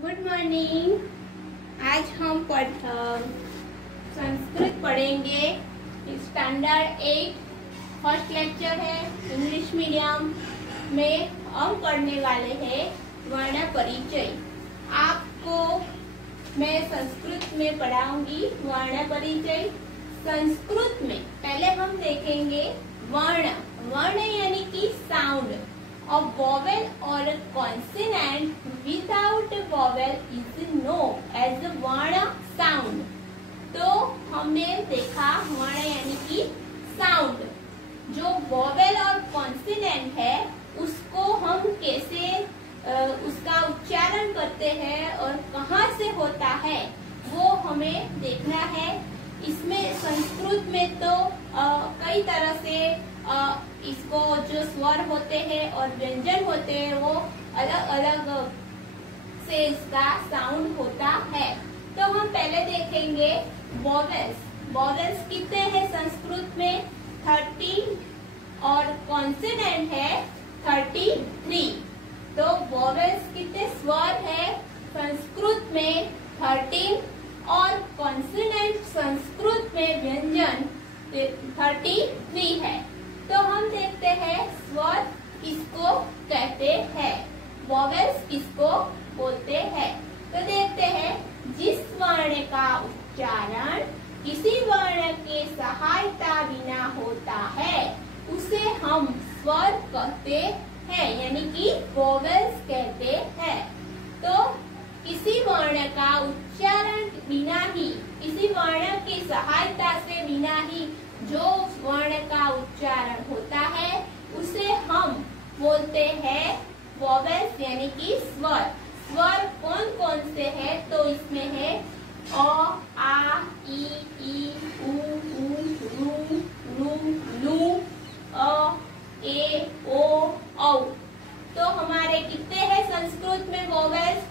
Good morning. आज हम संस्कृत पढ़ेंगे। स्टैंडर्ड 8 फर्स्ट लेक्चर है। इंग्लिश मीडियम में हम पढ़ने वाले हैं वर्ण परिचय। आपको मैं संस्कृत में पढ़ाऊंगी वर्ण परिचय। संस्कृत में पहले हम देखेंगे वर्ण। वर्ण यानी कि sound. A vowel or a consonant without a vowel is known as a varna sound। तो हमने देखा वर्ण यानी कि साउंड। जो वॉवेल और कॉन्सिनेंट है उसको हम कैसे उसका उच्चारण करते हैं और कहाँ से होता है वो हमें देखना है। इसमें संस्कृत में तो कई तरह से इसको जो स्वर होते हैं और व्यंजन होते हैं वो अलग अलग से इसका साउंड होता है। तो हम पहले देखेंगे वॉवेल्स। वॉवेल्स कितने हैं संस्कृत में? 30 और कॉन्सिनेंट है 33। तो वॉवेल्स कितने स्वर है संस्कृत में? 13 और कॉन्सिनेंट संस्कृत में व्यंजन 33 है। तो हम देखते हैं स्वर किसको कहते हैं, वॉवेल्स किसको बोलते हैं। तो देखते हैं जिस वर्ण का उच्चारण किसी वर्ण के सहायता बिना होता है उसे हम स्वर कहते हैं, यानी कि वॉवेल्स कहते हैं। तो किसी वर्ण का उच्चारण बिना ही, किसी वर्ण की सहायता से बिना ही जो वर्ण का उच्चारण होता है उसे हम बोलते हैं वॉवेल्स यानी कि स्वर। स्वर कौन कौन से है? तो इसमें है अ, आ, ई, उ, रू, लू, अ, ए, ओ, औ। तो हमारे कितने हैं संस्कृत में वॉवेल्स?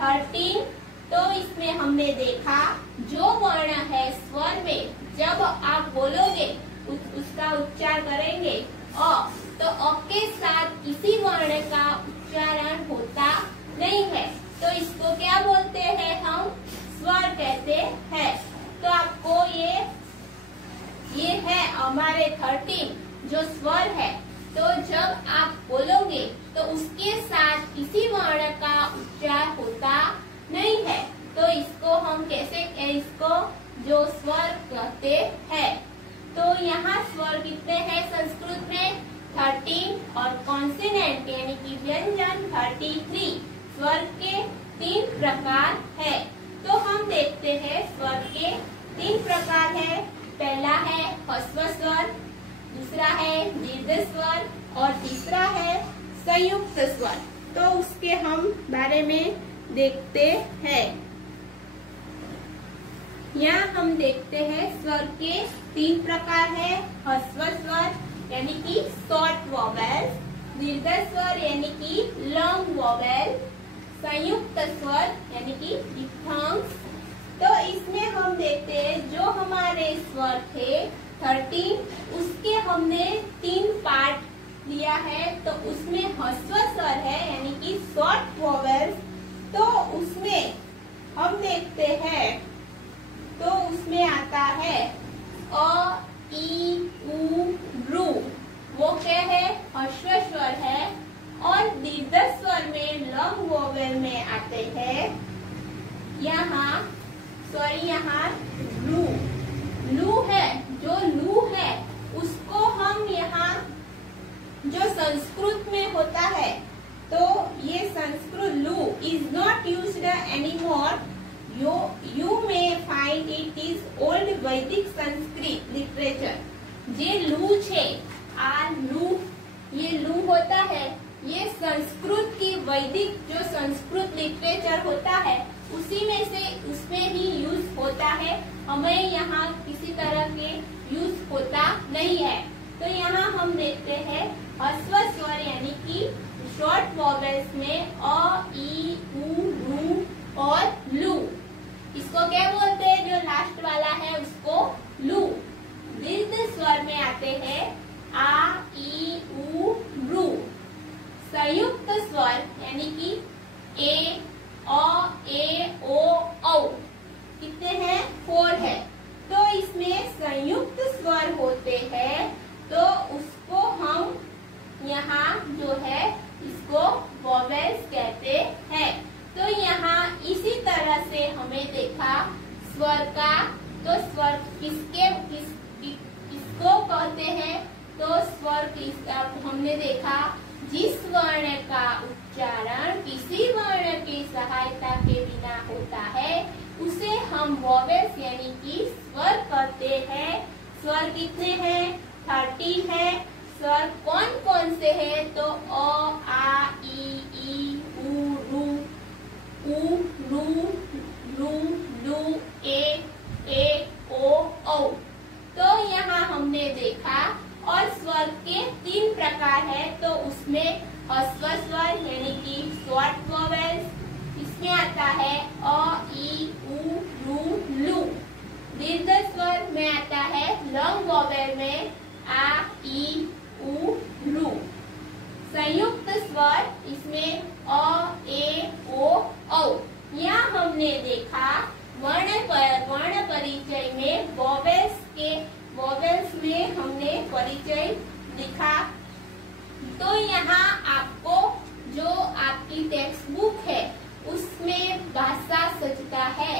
13। तो इसमें हमने देखा जो वर्ण है स्वर में जब आप बोलोगे उसका उच्चार करेंगे अ, तो अ के साथ किसी वर्ण का उच्चारण होता नहीं है। तो इसको क्या बोलते हैं? हम स्वर कहते हैं। तो आपको ये है हमारे 13 जो स्वर है। तो जब आप बोलोगे तो उसके साथ किसी वर्ण का उच्चार होता नहीं है। तो इसको हम कैसे इसको जो स्वर कहते हैं। तो यहाँ स्वर कितने हैं संस्कृत में? 13 और कॉन्सिनेंट यानी कि व्यंजन 33। स्वर के 3 प्रकार है। तो हम देखते हैं स्वर के 3 प्रकार है। पहला है ह्रस्व स्वर, दूसरा है दीर्घ स्वर और तीसरा है संयुक्त स्वर। तो उसके हम बारे में देखते हैं। यहाँ हम देखते हैं स्वर के 3 प्रकार है। ह्रस्व स्वर यानी कि शॉर्ट वॉवेल, दीर्घ स्वर यानी कि लॉन्ग वॉवेल, संयुक्त स्वर यानी कि डिफथॉन्ग्स। तो इसमें हम देखते हैं जो हमारे स्वर थे 13 उसके हमने 3 पार्ट लिया है। तो उसमें ह्रस्व स्वर है यानी कि शॉर्ट वॉवेल्स। तो उसमें हम देखते हैं तो उसमें आता है अ, ई, उ, रू। वो क्या है? ह्रस्व स्वर है। और दीर्घ स्वर में लॉन्ग वॉवेल में आते हैं यहाँ लू। लू है, जो लू है उसको हम यहाँ जो संस्कृत में होता है तो ये संस्कृत लू is not used anymore. You may find it is old Vedic Sanskrit literature। ये लू छे आ लू, ये लू होता है, ये संस्कृत की वैदिक जो संस्कृत लिटरेचर होता है उसी में से उसमें ही यूज होता है। हमें यहाँ किसी तरह के यूज होता नहीं है। तो यहाँ हम देखते हैं ह्रस्व स्वर यानी कि शॉर्ट वॉवेल्स में अ, ई, उ, रू और लू। इसको क्या बोलते हैं? जो लास्ट वाला है उसको लू। दीर्घ स्वर में आते हैं आ, ई, उ, रू। संयुक्त स्वर यानी कि ए, अ, स्वर का, तो स्वर किसको कहते हैं? तो स्वर हमने देखा जिस वर्ण का उच्चारण किसी वर्ण की सहायता के बिना होता है उसे हम वोवेल्स यानी कि स्वर कहते हैं। स्वर कितने हैं? 30 है। स्वर कौन कौन से हैं? तो अ, आ, ई, उ, रू, लू, लू, ए, ओ, औ। तो यहाँ हमने देखा और स्वर के 3 प्रकार है। तो उसमें ह्रस्व स्वर यानी कि शॉर्ट वोवेल्स, इसमें आता है अ, ई, उ, लू। दीर्घ स्वर में आता है लॉन्ग वोवेल में आ, ई, उ, लू। संयुक्त स्वर इसमें अ, ए, ओ, औ। यहाँ हमने देखा वर्ण परिचय में वोवेल्स में हमने परिचय लिखा। तो यहाँ आपको जो आपकी टेक्स्ट बुक है उसमें भाषा सचता है,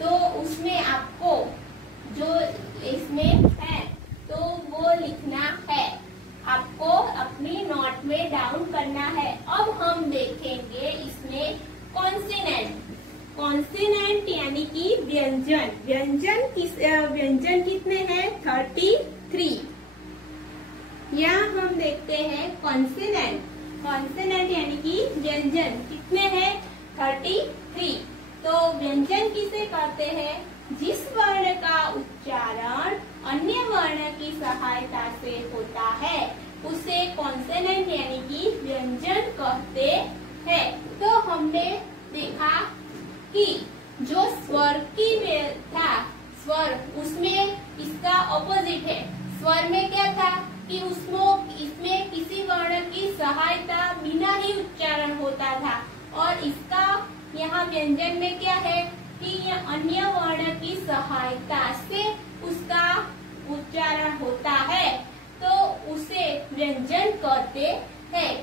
तो उसमें आपको जो इसमें है तो वो लिखना है, आपको अपनी नोट में डाउन करना है। अब हम देखेंगे इसमें कॉन्सिनेंट यानी कि व्यंजन। व्यंजन कितने हैं? 33। यहाँ हम देखते हैं कॉन्सिनेंट यानी कि व्यंजन कितने हैं? 33। तो व्यंजन किसे कहते हैं? जिस वर्ण का उच्चारण अन्य वर्ण की सहायता से होता है उसे कॉन्सोनेंट यानी कि व्यंजन कहते हैं। तो हमने देखा कि जो स्वर की था, स्वर उसमें इसका ऑपोजिट है। स्वर में क्या था कि इसमें किसी वर्ण की सहायता बिना ही उच्चारण होता था, और इसका यहाँ व्यंजन में क्या है कि यह अन्य वर्ण की सहायता से उसका उच्चारण होता है, तो उसे व्यंजन कहते हैं।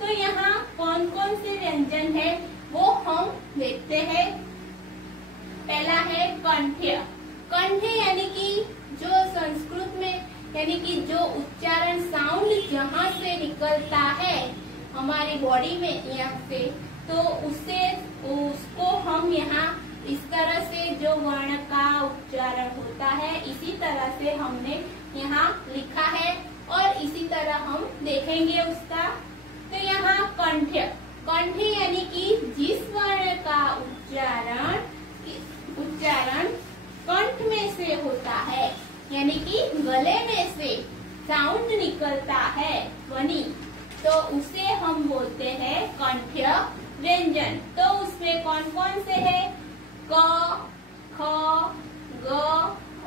तो यहाँ कौन कौन से व्यंजन है वो हम देखते हैं। पहला है कंठ्य। कंठ्य यानी कि जो संस्कृत में यानी कि जो उच्चारण साउंड जहाँ से निकलता है हमारी बॉडी में यहाँ से, तो उसको हम यहाँ इस तरह से जो वर्ण का उच्चारण होता है इसी तरह से हमने यहाँ लिखा है और इसी तरह हम देखेंगे उसका। तो यहाँ कंठ्य यानी कि जिस वर्ण का उच्चारण कंठ में से होता है, यानी कि गले में से साउंड निकलता है ध्वनि, तो उसे हम बोलते हैं कंठ्य व्यंजन। तो उसमें कौन कौन से है? क, ख, ग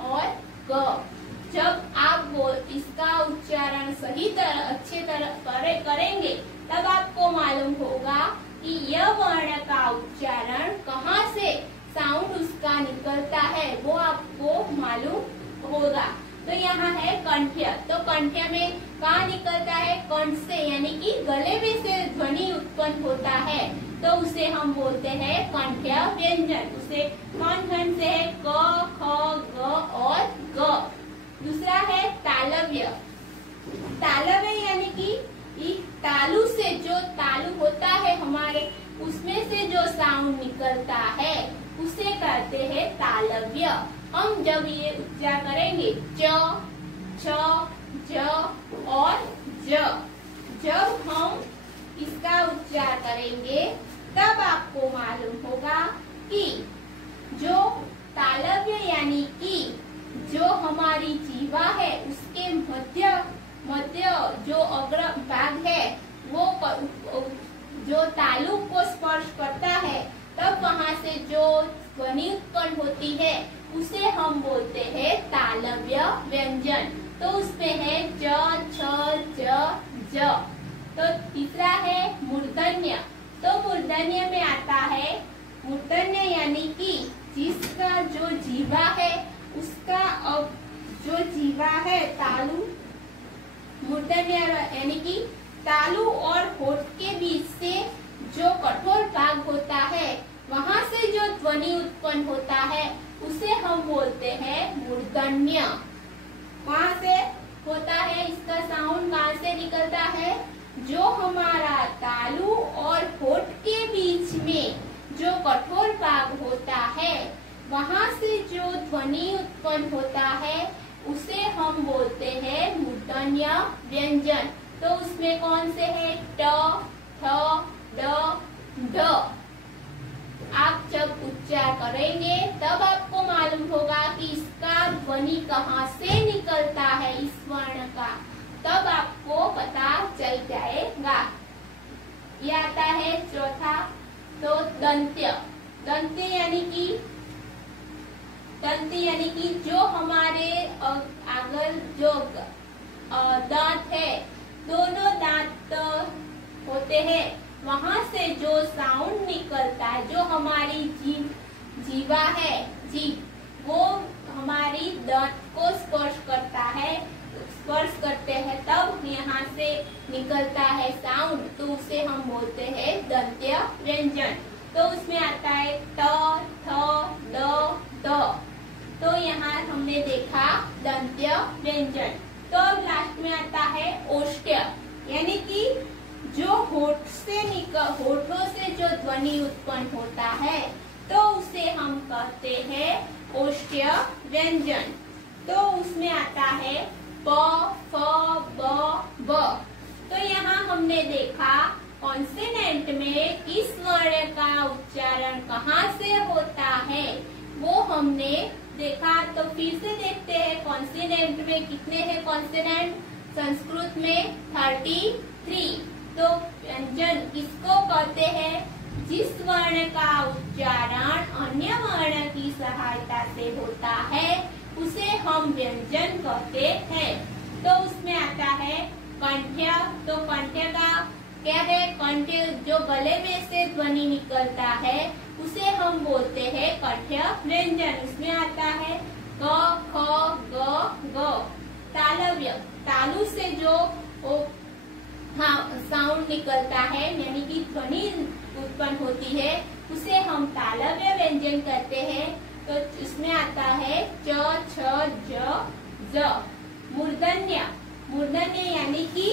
और ग। जब आप इसका उच्चारण सही तरह अच्छे तरह करेंगे तब आपको मालूम होगा कि यह वर्ण का उच्चारण कहाँ से साउंड उसका निकलता है, वो आपको मालूम होगा। तो यहाँ है कंठ्य। तो कंठ्य में कहाँ निकलता है? कंठ से, यानी कि गले में से ध्वनि उत्पन्न होता है, तो उसे हम बोलते हैं कंठ्य व्यंजन। उसे कौन कौन से है? क, ख, ग और ग। दूसरा है तालव्य। तालव्य यानी कि तालु से, जो तालु होता है हमारे, उसमें से जो साउंड निकलता है उसे कहते हैं तालव्य। हम जब ये उच्चारण करेंगे च, छ, ज और ज, जब हम इसका उच्चारण करेंगे तब आपको मालूम होगा कि जो तालव्य यानी कि जो हमारी जीवा है उसके मध्य जो अग्र भाग है वो जो तालु को स्पर्श करता है, तब वहाँ से जो ध्वनि उत्पन्न होती है उसे हम बोलते हैं तालव्य व्यंजन। तो उसमें है च, छ, ज। तो तीसरा है मूर्धन्य। तो मूर्धन्य में आता है, मूर्धन्य यानी कि जिसका जो जीवा है उसका जो जीवा है तालु, मूर्धन्य यानी कि तालु और होठ के बीच से जो कठोर भाग होता है वहाँ से जो ध्वनि उत्पन्न उत्पन्न होता है उसे हम बोलते हैं मूर्धन्य। कहाँ से होता है, इसका साउंड कहाँ से निकलता है, जो हमारा तालू और होठ के बीच में जो कठोर भाग होता है वहां से जो ध्वनि उत्पन्न होता है उसे हम बोलते हैं मूर्धन्य व्यंजन। तो उसमें कौन से है, ट, ठ, ड, ढ। आप जब उच्चार करेंगे तब आपको मालूम होगा कि इसका ध्वनि कहाँ से निकलता है, इस वर्ण का, तब आपको पता चल जाएगा। ये आता है चौथा, तो दंत्य। दंत्य यानी कि जो हमारे अगर जो दांत है, दोनों दांत होते हैं, वहां से जो साउंड निकलता है, जो हमारी जीवा है, जीभ, वो हमारी दांत को स्पर्श करता है, स्पर्श करते हैं तब यहाँ से निकलता है साउंड, तो उसे हम बोलते हैं दंत्य व्यंजन। तो उसमें आता है त, थ, द, द। तो यहाँ हमने देखा दंत्य व्यंजन। तो अब लास्ट में आता है ओष्ठ्य, यानी कि जो होठों से जो ध्वनि उत्पन्न होता है तो उसे हम कहते हैं ओष्ठ्य व्यंजन। तो उसमें आता है प, फ, ब, ब। तो यहाँ हमने देखा कॉन्सोनेंट में किस वर्ण का उच्चारण कहाँ से होता है वो हमने देखा। तो फिर से देखते हैं कॉन्सोनेंट में कितने हैं कॉन्सोनेंट, संस्कृत में 33। तो व्यंजन किसको कहते हैं, जिस वर्ण का उच्चारण अन्य वर्ण की सहायता से होता है उसे हम व्यंजन कहते हैं। तो उसमें आता है कंठ्य। तो कंठ्य का क्या है, कंठ्य जो गले में से ध्वनि निकलता है उसे हम बोलते हैं कंठ्य व्यंजन। इसमें आता है क, ख, ग, ग। तालव्य, तालु से जो साउंड निकलता है यानी कि ध्वनि उत्पन्न होती है उसे हम तालव्य व्यंजन कहते हैं। तो इसमें आता है च, छ, ज, ज। मूर्धन्य, मूर्धन्य यानी कि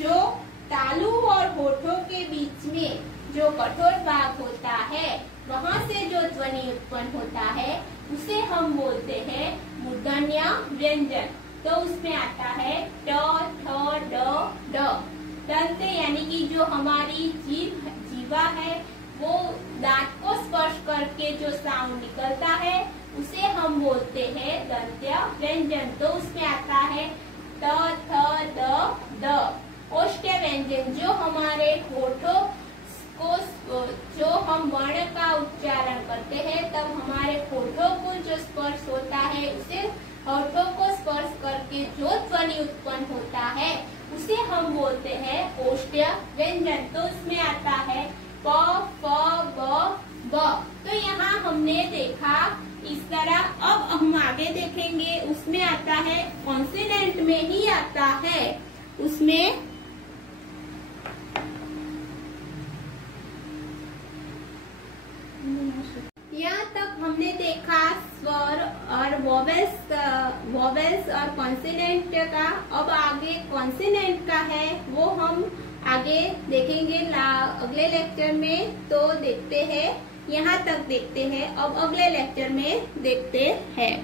जो तालु और होठों के बीच में जो कठोर भाग होता है वहां से जो ध्वनि उत्पन्न होता है उसे हम बोलते हैं मूर्धन्य व्यंजन। तो उसमें आता है ट, ठ, ड, ढ। दंत यानी कि जो हमारी जीवा है वो दांत को स्पर्श करके जो साउंड निकलता है उसे हम बोलते हैं दंत्य व्यंजन। तो उसमें आता है त, थ, द, द। ओष्ठ्य व्यंजन, जो हमारे होठों को, जो हम वर्ण का उच्चारण करते हैं तब हमारे होठों को जो स्पर्श होता है उसे होठों को स्पर्श करके जो ध्वनि उत्पन्न होता है उसे हम बोलते हैं ओष्ठ्य व्यंजन। तो उसमें आता है प, फ, ब, ब। तो यहाँ हमने देखा इस तरह। अब हम आगे देखेंगे, उसमें आता है कॉन्सोनेंट में ही आता है, उसमें यहाँ तक हमने देखा स्वर और वोवेल्स और कॉन्सोनेंट का। अब आगे कॉन्सोनेंट का है वो हम आगे देखेंगे अगले लेक्चर में। तो देखते हैं, यहाँ तक देखते हैं, अब अगले लेक्चर में देखते हैं।